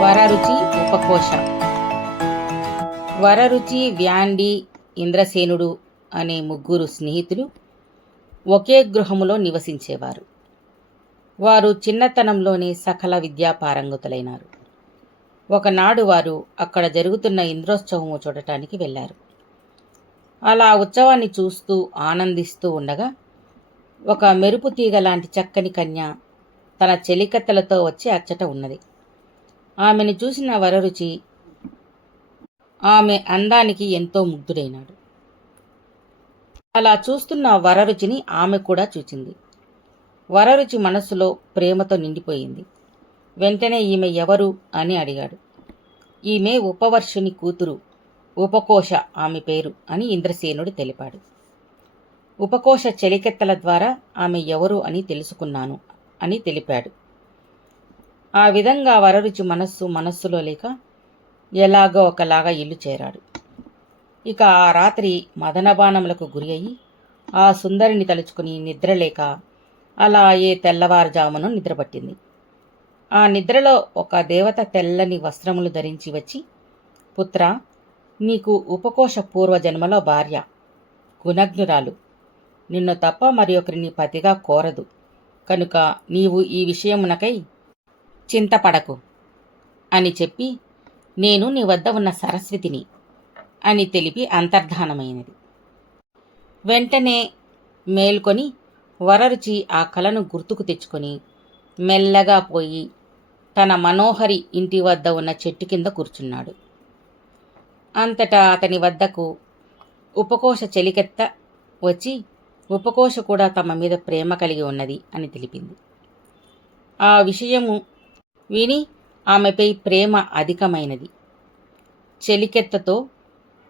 వరరుచి ఉపకోశ. వరరుచి వ్యాండి ఇంద్రసేనుడు అనే ముగ్గురు స్నేహితులు ఒకే గృహములో నివసించేవారు. వారు చిన్నతనంలోనే సకల విద్యా పారంగతులైనారు ఒకనాడు వారు అక్కడ జరుగుతున్న ఇంద్రోత్సవము చూడటానికి వెళ్ళారు. అలా ఉత్సవాన్ని చూస్తూ ఆనందిస్తూ ఉండగా ఒక మెరుపు తీగ లాంటి చక్కని కన్య తన చెలికత్తెలతో వచ్చి అచ్చట ఉన్నది. ఆమెను చూసిన వరరుచి ఆమె అందానికి ఎంతో ముగ్ధుడైనాడు. అలా చూస్తున్న వరరుచిని ఆమె కూడా చూచింది. వరరుచి మనస్సులో ప్రేమతో నిండిపోయింది. వెంటనే ఈమె ఎవరు అని అడిగాడు. ఈమె ఉపవర్షుని కూతురు ఉపకోశ ఆమె పేరు అని ఇంద్రసేనుడు తెలిపాడు. ఉపకోశ చెలికెత్తల ద్వారా ఆమె ఎవరు అని తెలుసుకున్నాను అని తెలిపాడు. ఆ విధంగా వరరుచి మనస్సు మనస్సులో లేక ఎలాగో ఒకలాగా ఇల్లు చేరాడు. ఇక ఆ రాత్రి మదనబాణములకు గురి అయి ఆ సుందరిని తలుచుకుని నిద్రలేక అలా ఏ తెల్లవారుజామును నిద్రపట్టింది. ఆ నిద్రలో ఒక దేవత తెల్లని వస్త్రములు ధరించి వచ్చి పుత్ర నీకు ఉపకోశ పూర్వజన్మలో భార్య గుణజ్ఞురాలు. నిన్ను తప్ప మరి ఒకరిని పతిగా కోరదు. కనుక నీవు ఈ విషయమునకై చింతపడకు అని చెప్పి నేను నీ వద్ద ఉన్న సరస్వతిని అని తెలిపి అంతర్ధానమైనది. వెంటనే మేల్కొని వరరుచి ఆ కలను గుర్తుకు తెచ్చుకొని మెల్లగా పోయి తన మనోహరి ఇంటి వద్ద ఉన్న చెట్టు కింద కూర్చున్నాడు. అంతటా అతని వద్దకు ఉపకోశ చెలికెత్త వచ్చి ఉపకోశ కూడా తమ మీద ప్రేమ కలిగి ఉన్నది అని తెలిపింది. ఆ విషయము విని ఆమెపై ప్రేమ అధికమైనది. చెలికెత్తతో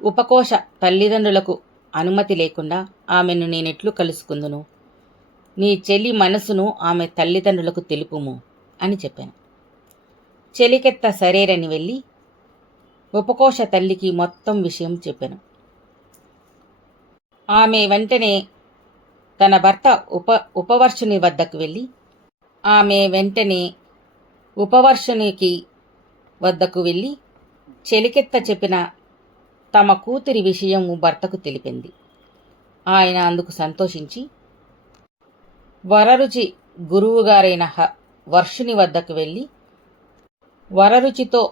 ఉపకోశ తల్లిదండ్రులకు అనుమతి లేకుండా ఆమెను నేనెట్లు కలుసుకుందును? నీ చెల్లి మనసును ఆమె తల్లిదండ్రులకు తెలుపుము అని చెప్పాను. చెలికెత్త సరేరని వెళ్ళి ఉపకోశ తల్లికి మొత్తం విషయం చెప్పాను. ఆమె వెంటనే తన భర్త ఉప ఉపవర్షుని వద్దకు వెళ్ళి ఆమె వెంటనే ఉపవర్షునికి వద్దకు వెళ్ళి చెలికెత్త చెప్పిన తమ కూతురి విషయం భర్తకు తెలిపింది. ఆయన అందుకు సంతోషించి వరరుచి గురువుగారైన హ వర్షుని వద్దకు వెళ్ళి వరరుచితో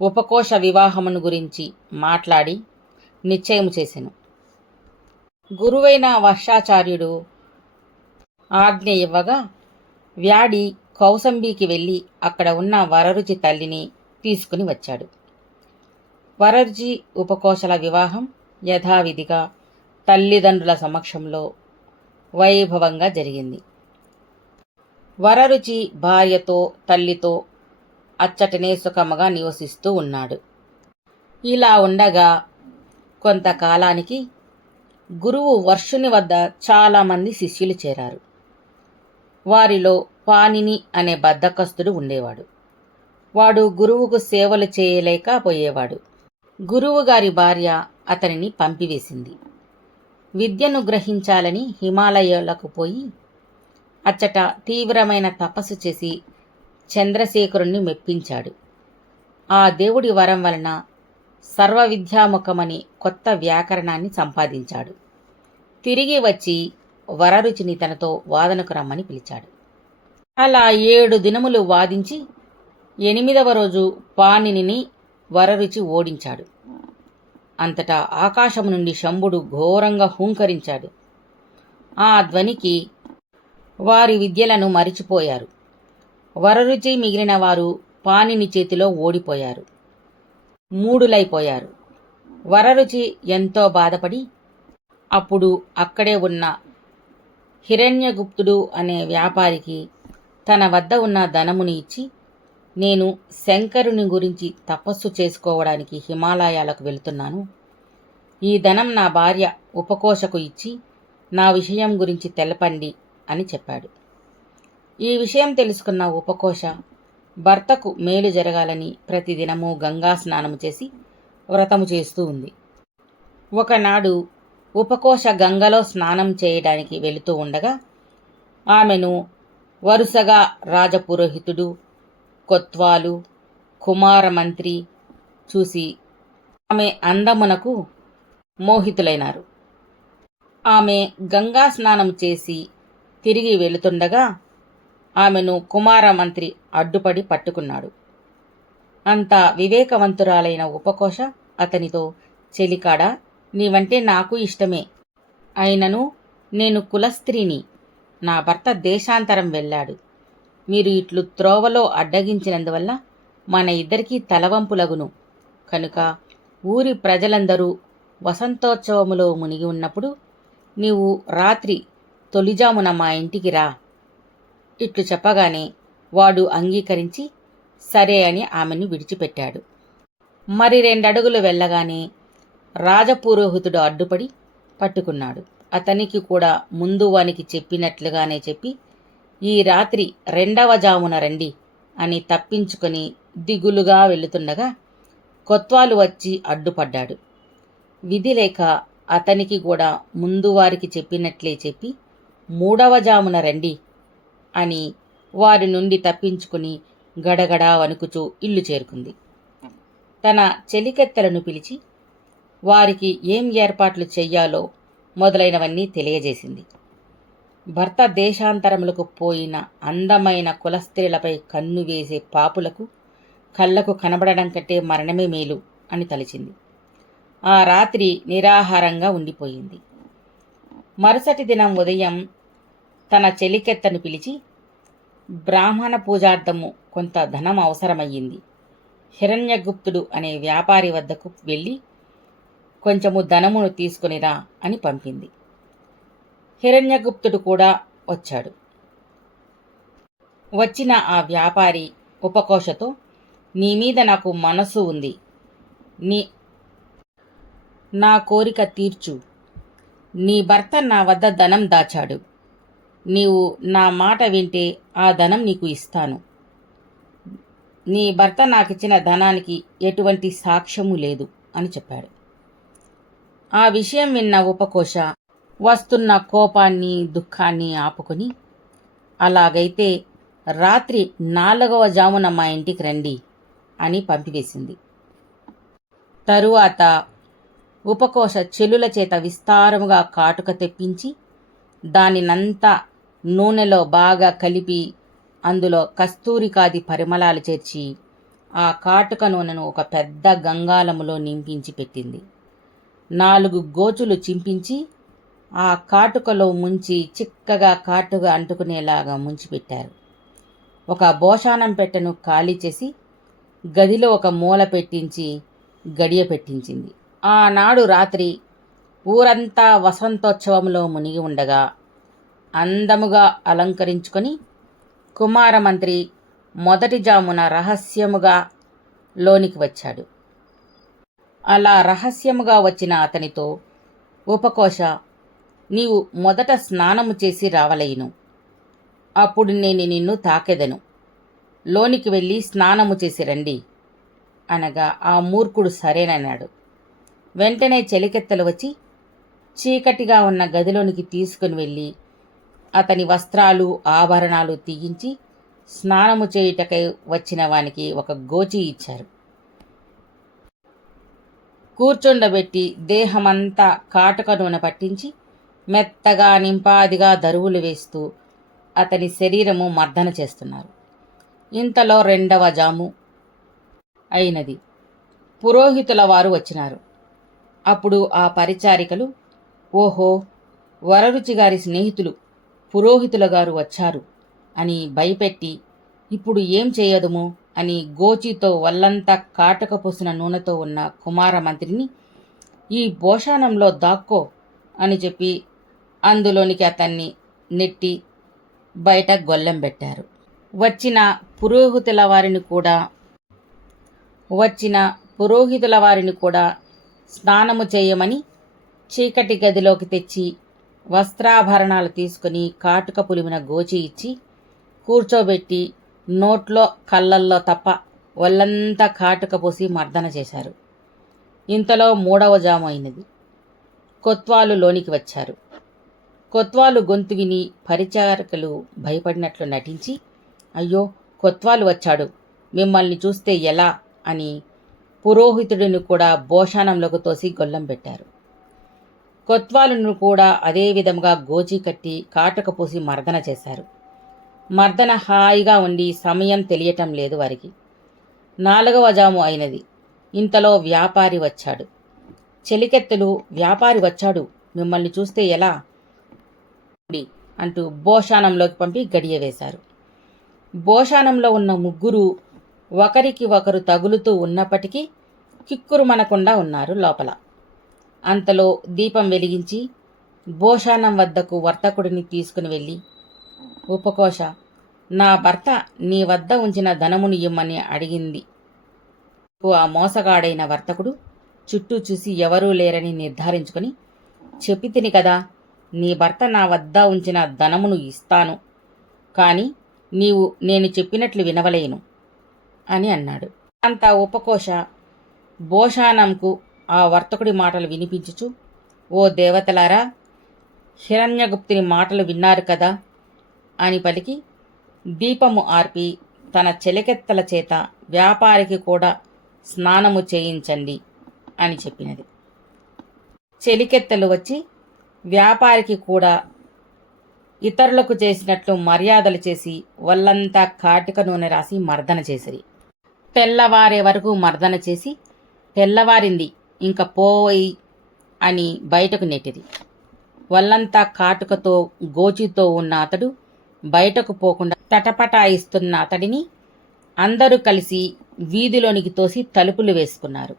ఉపకోశ వివాహమును గురించి మాట్లాడి నిశ్చయం చేశాను గురువైన వర్షాచార్యుడు ఆజ్ఞ ఇవ్వగా వ్యాడి కౌసంబీకి వెళ్ళి అక్కడ ఉన్న వరరుచి తల్లిని తీసుకుని వచ్చాడు. వరరుచి ఉపకోశల వివాహం యథావిధిగా తల్లిదండ్రుల సమక్షంలో వైభవంగా జరిగింది. వరరుచి భార్యతో తల్లితో అచ్చటనే సుఖముగా నివసిస్తూ ఉన్నాడు. ఇలా ఉండగా కొంతకాలానికి గురువు వర్షుని వద్ద చాలామంది శిష్యులు చేరారు. వారిలో పానిని అనే బద్ధకస్తుడు ఉండేవాడు. వాడు గురువుకు సేవలు చేయలేకపోయేవాడు గురువుగారి భార్య అతనిని పంపివేసింది. విద్యను గ్రహించాలని హిమాలయాలకు పోయి అచ్చట తీవ్రమైన తపస్సు చేసి చంద్రశేఖరుణ్ణి మెప్పించాడు. ఆ దేవుడి వరం వలన సర్వ విద్యాముఖమని కొత్త వ్యాకరణాన్ని సంపాదించాడు. తిరిగి వచ్చి వరరుచిని తనతో వాదనకు రమ్మని పిలిచాడు. అలా ఏడు దినములు వాదించి ఎనిమిదవ రోజు పాణినిని వరరుచి ఓడించాడు. అంతటా ఆకాశము నుండి శంభుడు ఘోరంగా హూంకరించాడు. ఆ ధ్వనికి వారి విద్యలను మరిచిపోయారు. వరరుచి మిగిలిన వారు పాణిని చేతిలో ఓడిపోయారు. మూడులైపోయారు. వరరుచి ఎంతో బాధపడి అప్పుడు అక్కడే ఉన్న హిరణ్యగుప్తుడు అనే వ్యాపారికి తన వద్ద ఉన్న ధనముని ఇచ్చి నేను శంకరుని గురించి తపస్సు చేసుకోవడానికి హిమాలయాలకు వెళుతున్నాను. ఈ ధనం నా భార్య ఉపకోశకు ఇచ్చి నా విషయం గురించి తెలపండి అని చెప్పాడు. ఈ విషయం తెలుసుకున్న ఉపకోశ భర్తకు మేలు జరగాలని ప్రతిదినము గంగా స్నానము చేసి వ్రతము చేస్తూ ఉంది. ఒకనాడు ఉపకోశ గంగలో స్నానం చేయడానికి వెళుతూ ఉండగా ఆమెను వరుసగా రాజపురోహితుడు కొత్వాలు కుమారమంత్రి చూసి ఆమె అందమునకు మోహితులైనారు. ఆమె గంగా స్నానం చేసి తిరిగి వెళుతుండగా ఆమెను కుమారమంత్రి అడ్డుపడి పట్టుకున్నాడు. అంత వివేకవంతురాలైన ఉపకోశ అతనితో చెలికాడా నీవంటే నాకు ఇష్టమే. అయినను నేను కులస్త్రీని నా భర్త దేశాంతరం వెళ్ళాడు. మీరు ఇట్లు త్రోవలో అడ్డగించినందువల్ల మన ఇద్దరికీ తలవంపులగును. కనుక ఊరి ప్రజలందరూ వసంతోత్సవములో మునిగి ఉన్నప్పుడు నీవు రాత్రి తొలిజామున మా ఇంటికి రా. ఇట్లు చెప్పగానే వాడు అంగీకరించి సరే అని ఆమెను విడిచిపెట్టాడు. మరి రెండడుగులు వెళ్ళగానే రాజపురోహితుడు అడ్డుపడి పట్టుకున్నాడు. అతనికి కూడా ముందు వానికి చెప్పినట్లుగానే చెప్పి ఈ రాత్రి రెండవ జామున రండి అని తప్పించుకొని దిగులుగా వెళుతుండగా కొత్వాలు వచ్చి అడ్డుపడ్డాడు. విధి లేక అతనికి కూడా ముందు వారికి చెప్పినట్లే చెప్పి మూడవ జామున రండి అని వారి నుండి తప్పించుకుని గడగడా వణుకుచూ ఇల్లు చేరుకుంది. తన చెలికెత్తలను పిలిచి వారికి ఏం ఏర్పాట్లు చెయ్యాలో మొదలైనవన్నీ తెలియజేసింది. భర్త దేశాంతరములకు పోయిన అందమైన కులస్త్రీలపై కన్ను వేసే పాపులకు కళ్ళకు కనబడడం కంటే మరణమే మేలు అని తలిచింది. ఆ రాత్రి నిరాహారంగా ఉండిపోయింది. మరుసటి దినం ఉదయం తన చెలికెత్తను పిలిచి బ్రాహ్మణ పూజార్థము కొంత ధనం అవసరమయ్యింది. హిరణ్యగుప్తుడు అనే వ్యాపారి వద్దకు వెళ్ళి కొంచెము ధనమును తీసుకునిరా అని పంపింది. హిరణ్యగుప్తుడు కూడా వచ్చాడు. వచ్చిన ఆ వ్యాపారి ఉపకోశతో నీ మీద నాకు మనసు ఉంది. నీ నా కోరిక తీర్చు. నీ భర్త నా వద్ద ధనం దాచాడు. నీవు నా మాట వింటే ఆ ధనం నీకు ఇస్తాను. నీ భర్త నాకిచ్చిన ధనానికి ఎటువంటి సాక్ష్యము లేదు అని చెప్పాడు. ఆ విషయం విన్న ఉపకోశ వస్తున్న కోపాన్ని దుఃఖాన్ని ఆపుకొని అలాగైతే రాత్రి నాలుగవ జామున మా ఇంటికి రండి అని పంపివేసింది. తరువాత ఉపకోశ చెల్లుల చేత విస్తారముగా కాటుక తెప్పించి దానినంతా నూనెలో బాగా కలిపి అందులో కస్తూరికాది పరిమళాలు చేర్చి ఆ కాటుక నూనెను ఒక పెద్ద గంగాలములో నింపించి పెట్టింది. నాలుగు గోచులు చింపించి ఆ కాటుకలో ముంచి చిక్కగా కాటుగా అంటుకునేలాగా ముంచిపెట్టారు. ఒక భోషానం పెట్టెను ఖాళీ చేసి గదిలో ఒక మూల పెట్టించి గడియ పెట్టించింది. ఆనాడు రాత్రి ఊరంతా వసంతోత్సవంలో మునిగి ఉండగా అందముగా అలంకరించుకొని కుమారమంత్రి మొదటి జామున రహస్యముగా లోనికి వచ్చాడు. అలా రహస్యముగా వచ్చిన అతనితో ఉపకోశ నీవు మొదట స్నానము చేసి రావలయును అప్పుడు నేను నిన్ను తాకెదను. లోనికి వెళ్ళి స్నానము చేసి రండి. అనగా ఆ మూర్ఖుడు సరేనన్నాడు. వెంటనే చెలికెత్తలు వచ్చి చీకటిగా ఉన్న గదిలోనికి తీసుకుని వెళ్ళి అతని వస్త్రాలు ఆభరణాలు తీయించి స్నానము చేయుటకై వచ్చిన వానికి ఒక గోచి ఇచ్చారు. కూర్చుండబెట్టి దేహమంతా కాటుక నూనె పట్టించి మెత్తగా నింపాదిగా దరువులు వేస్తూ అతని శరీరము మర్దన చేస్తున్నారు. ఇంతలో రెండవ జాము అయినది. పురోహితుల వారు వచ్చినారు. అప్పుడు ఆ పరిచారికలు ఓహో వరరుచి గారి స్నేహితులు పురోహితుల గారు వచ్చారు అని భయపెట్టి ఇప్పుడు ఏం చేయదుము? అని గోచితో వల్లంతా కాటక పూసిన నూనెతో ఉన్న కుమారమంత్రిని ఈ భోషానంలో దాక్కో అని చెప్పి అందులోనికి అతన్ని నెట్టి బయట గొల్లెం పెట్టారు. వచ్చిన పురోహితుల వారిని కూడా వచ్చిన పురోహితుల వారిని కూడా స్నానము చేయమని చీకటి గదిలోకి తెచ్చి వస్త్రాభరణాలు తీసుకుని కాటుక పులిమిన గోచి ఇచ్చి కూర్చోబెట్టి నోట్లో కళ్ళల్లో తప్ప ఒళ్ళంతా కాటుక పోసి మర్దన చేశారు. ఇంతలో మూడవ జాము అయినది. కొత్వాలు లోనికి వచ్చారు. కొత్వాలు గొంతు విని పరిచారకులు భయపడినట్లు నటించి అయ్యో కొత్వాలు వచ్చాడు. మిమ్మల్ని చూస్తే ఎలా? అని పురోహితుడిని కూడా భోషానంలోకి తోసి గొల్లం పెట్టారు. కొత్వాలును కూడా అదే విధంగా గోచి కట్టి కాటుక పూసి మర్దన చేశారు. మర్దన హాయిగా ఉండి సమయం తెలియటం లేదు వారికి. నాలుగవ జాము అయినది. ఇంతలో వ్యాపారి వచ్చాడు. చెలికెత్తెలు వ్యాపారి వచ్చాడు. మిమ్మల్ని చూస్తే ఎలా? ఉండి అంటూ భోషానంలోకి పంపి గడియ వేశారు. భోషానంలో ఉన్న ముగ్గురు ఒకరికి ఒకరు తగులుతూ ఉన్నప్పటికీ కిక్కురు మనకుండా ఉన్నారు లోపల. అంతలో దీపం వెలిగించి భోషానం వద్దకు వర్తకుడిని తీసుకుని వెళ్ళి ఉపకోశ. నా భర్త నీ వద్ద ఉంచిన ధనమును ఇమ్మని అడిగింది. ఆ మోసగాడైన వర్తకుడు చుట్టూ చూసి ఎవరూ లేరని నిర్ధారించుకొని చెప్పి తిని కదా నీ భర్త నా వద్ద ఉంచిన ధనమును ఇస్తాను. కాని నీవు నేను చెప్పినట్లు వినవలేను అని అన్నాడు. అంత ఉపకోశ. భోషానంకు ఆ వర్తకుడి మాటలు వినిపించుచు ఓ దేవతలారా హిరణ్యగుప్తుని మాటలు విన్నారు కదా అని పలికి దీపము ఆర్పి తన చెలికెత్తల చేత వ్యాపారికి కూడా స్నానము చేయించండి అని చెప్పినది. చెలికెత్తలు వచ్చి వ్యాపారికి కూడా ఇతరులకు చేసినట్లు మర్యాదలు చేసి వల్లంతా కాటిక నూనె రాసి మర్దన చేసిరి. తెల్లవారే వరకు మర్దన చేసి తెల్లవారింది ఇంకా పోయి అని బయటకు నెట్టిది వల్లంతా కాటుకతో గోచితో ఉన్న అతడు బయటకు పోకుండా తటపటాయిస్తున్న అతడిని అందరూ కలిసి వీధిలోనికి తోసి తలుపులు వేసుకున్నారు.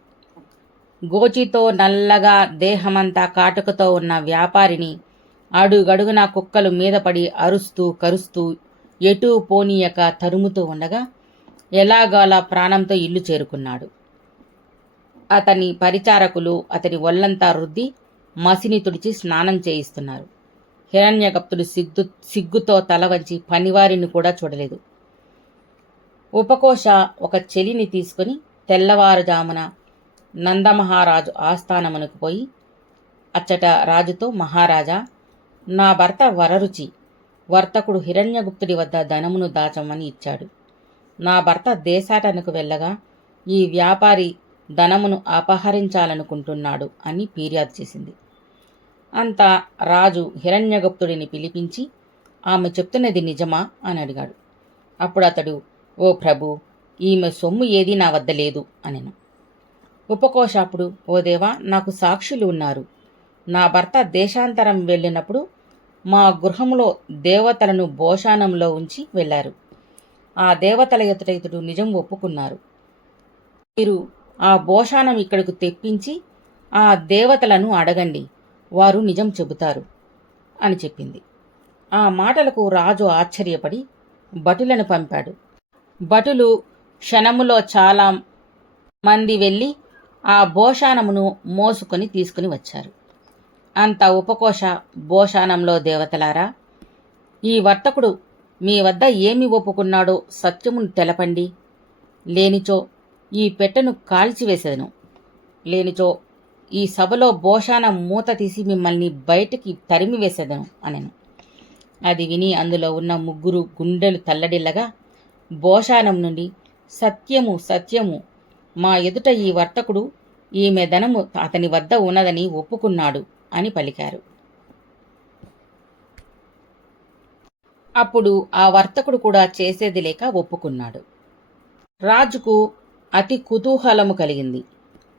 గోచితో నల్లగా దేహమంతా కాటుకతో ఉన్న వ్యాపారిని అడుగడుగున కుక్కలు మీద పడి అరుస్తూ కరుస్తూ ఎటూ పోనీయక తరుముతూ ఉండగా ఎలాగోలా ప్రాణంతో ఇల్లు చేరుకున్నాడు. అతని పరిచారకులు అతని ఒళ్ళంతా రుద్ది మసిని తుడిచి స్నానం చేయిస్తున్నారు. హిరణ్యగప్తుడు సిగ్గు సిగ్గుతో తల వంచి పనివారిని కూడా చూడలేదు. ఉపకోశ ఒక చెలిని తీసుకుని తెల్లవారుజామున నందమహారాజు ఆస్థానమునకు పోయి అచ్చట రాజుతో మహారాజా నా భర్త వరరుచి వర్తకుడు హిరణ్యగుప్తుడి వద్ద ధనమును దాచమని ఇచ్చాడు. నా భర్త దేశాటనకు వెళ్ళగా ఈ వ్యాపారి ధనమును అపహరించాలనుకుంటున్నాడు అని ఫిర్యాదు చేసింది. అంతా రాజు హిరణ్యగుప్తుడిని పిలిపించి ఆమె చెప్తున్నది నిజమా? అని అడిగాడు. అప్పుడు అతడు ఓ ప్రభు ఈమె సొమ్ము ఏదీ నా వద్ద లేదు అనెను. ఉపకోశాపుడు ఓ దేవా నాకు సాక్షులు ఉన్నారు. నా భర్త దేశాంతరం వెళ్ళినప్పుడు మా గృహంలో దేవతలను భోషానంలో ఉంచి వెళ్ళారు. ఆ దేవతల ఎదుట ఇతడు నిజం ఒప్పుకున్నారు. మీరు ఆ భోషానం ఇక్కడకు తెప్పించి ఆ దేవతలను అడగండి. వారు నిజం చెబుతారు అని చెప్పింది. ఆ మాటలకు రాజు ఆశ్చర్యపడి భటులను పంపాడు. భటులు క్షణములో చాలా మంది వెళ్ళి ఆ భోషానమును మోసుకొని తీసుకుని వచ్చారు. అంత ఉపకోశ భోషానంలో దేవతలారా ఈ వర్తకుడు మీ వద్ద ఏమి ఒప్పుకున్నాడో సత్యమును తెలపండి. లేనిచో ఈ పెట్టెను కాల్చివేసేదను. లేనిచో ఈ సభలో భోషాన మూత తీసి మిమ్మల్ని బయటికి తరిమివేసేదను అనెను. అది విని అందులో ఉన్న ముగ్గురు గుండెలు తల్లడిల్లగా భోషానం నుండి సత్యము సత్యము మా ఎదుట ఈ వర్తకుడు ఈమె ధనము అతని వద్ద ఉన్నదని ఒప్పుకున్నాడు అని పలికారు. అప్పుడు ఆ వర్తకుడు కూడా చేసేది లేక ఒప్పుకున్నాడు. రాజుకు అతి కుతూహలము కలిగింది.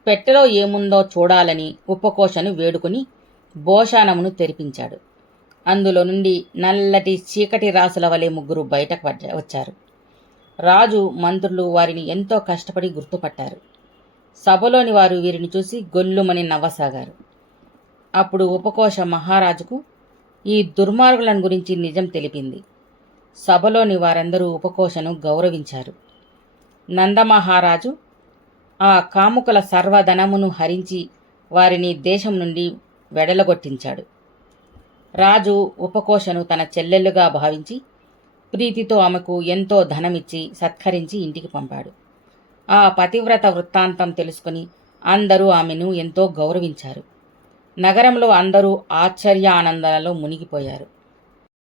పెట్టెలో ఏముందో చూడాలని ఉపకోశను వేడుకుని భోషానమును తెరిపించాడు. అందులో నుండి నల్లటి చీకటి రాసుల వలె ముగ్గురు బయటకు వచ్చారు. రాజు మంత్రులు వారిని ఎంతో కష్టపడి గుర్తుపట్టారు. సభలోని వారు వీరిని చూసి గొల్లుమని నవ్వసాగారు. అప్పుడు ఉపకోశ మహారాజుకు ఈ దుర్మార్గులను గురించి నిజం తెలిపింది. సభలోని వారందరూ ఉపకోశను గౌరవించారు. నందమహారాజు ఆ కాముకుల సర్వధనమును హరించి వారిని దేశం నుండి వెడలగొట్టించాడు. రాజు ఉపకోశను తన చెల్లెలుగా భావించి ప్రీతితో ఆమెకు ఎంతో ధనమిచ్చి సత్కరించి ఇంటికి పంపాడు. ఆ పతివ్రత వృత్తాంతం తెలుసుకుని అందరూ ఆమెను ఎంతో గౌరవించారు. నగరంలో అందరూ ఆశ్చర్య ఆనందాలలో మునిగిపోయారు.